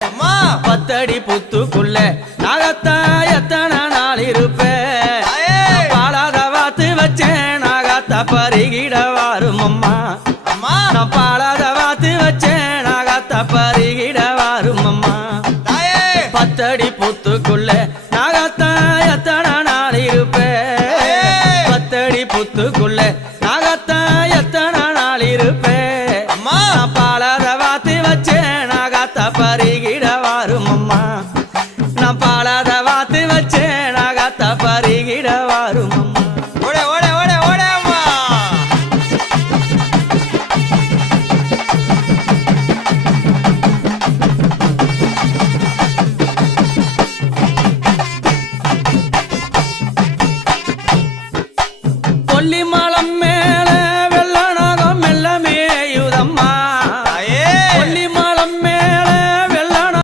அம்மா பத்தடி புத்துக்குள்ள நாகத்தா எத்தனை நாள் இருப்பேன் பாலாத வாத்து வச்சேன் நாகத்தா பருகிட வாரும் அம்மா அம்மா நான் பாலாத வாத்து வச்சேன் நாகத்தா பருகிட வாரும் அம்மா தாயே பத்தடி புத்துக்குள்ள